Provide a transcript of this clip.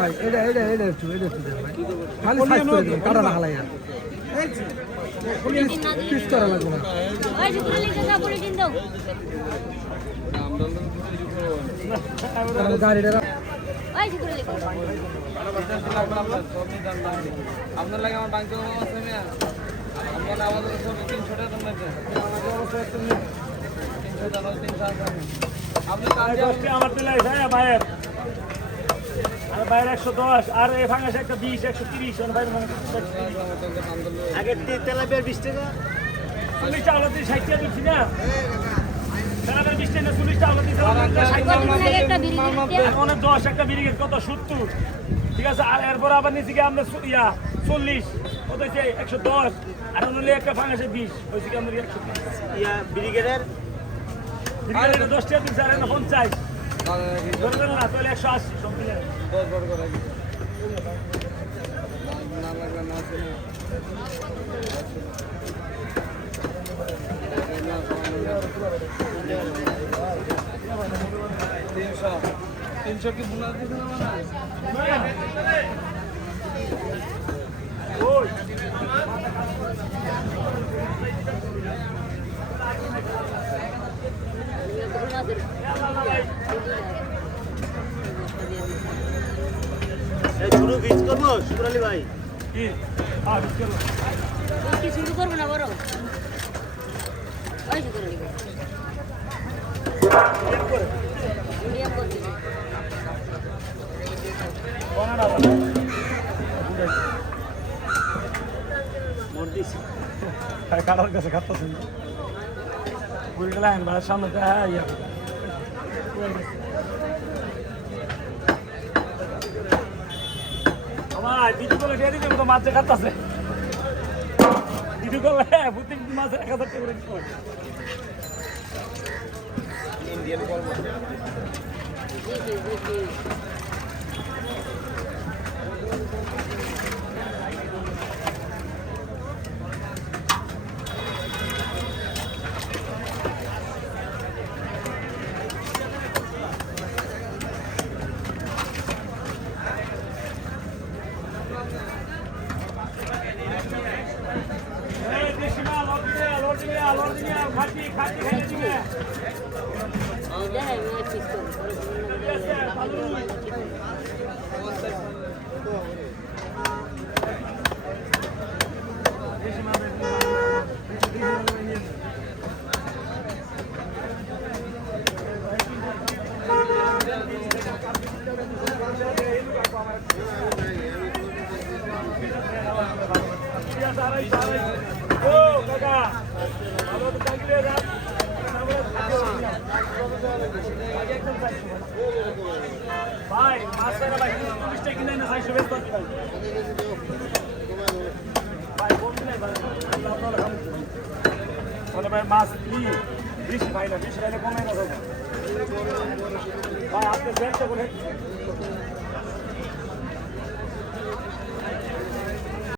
ভাই এটা একটু দেন ভাই খালি সাইজ করে দিন কাটা না হালাই আর পিস করা লাগবে না ওই শুকুর লিখে দাও বুলেটিন দাও গাড়িটা ওই শুকুর লিখে আপনার লাগে আমার ব্যাংকে আছে না আপনার আমাদের সব 300 টাকা দাম লাগবে আমাদের অবস্থা 300 টাকা 300 টাকা আপনি কাজে আমার দিলাই যায় বাইরে আর বাইরে 110 আর এই ফাঙ্গাস একটা 20 130 আর বাইরে আগে তেলাপিয়ার 20 টাকা 40 টাকা হলো 60 টাকা দিচ্ছি না তেলাপিয়ার 20 টাকা 40 টাকা হলো 60 টাকা এখন 10 একটা বিরিগেট কত 70 ঠিক আছে আর এরপর আবার নিচে গিয়ে আমরা 40 কত হচ্ছে 110 আর হলো একটা ফাঙ্গাসে 20 হইছে কি আমরা 130 ব্রিগেডের 10 টাকা দিচ্ছে আর 50 ধরবেন না তাহলে 180 সব মিলে 10 বড় করে না লাগবে না তিনশো কি বোনাস দিতে শুরু ভিজ করবো শুকুর আলী ভাই কি কি শুরু করব না বড় ওই শুকুর লিখে মিডিয়াম করে দিন কাটার কাছে খাচ্ছেন পুরীটা লাইন ভাড়ার সামনে হ্যাঁ ইয়া আমার দিদি বলে দিয়ে দিবি তো মাছ খাচ্ছে দিদি বলে প্রত্যেক মাছ 1000 টাকা করে ইন্ডিয়ান করব জি খাটি খাটি খাই দিবে দেখাই আমি ঠিক করব ও কাকা ভালো তো চাকরি রে ভাই মাছ করে ভাই 30 টাকা কিনে না 600 বেচতে ভাই ভাই কোন দিন ভাই আপনারা বলে ভাই মাছ কি বেশি ভাই না বেশি ভাই কমে না ভাই আপনি বেচতে বলে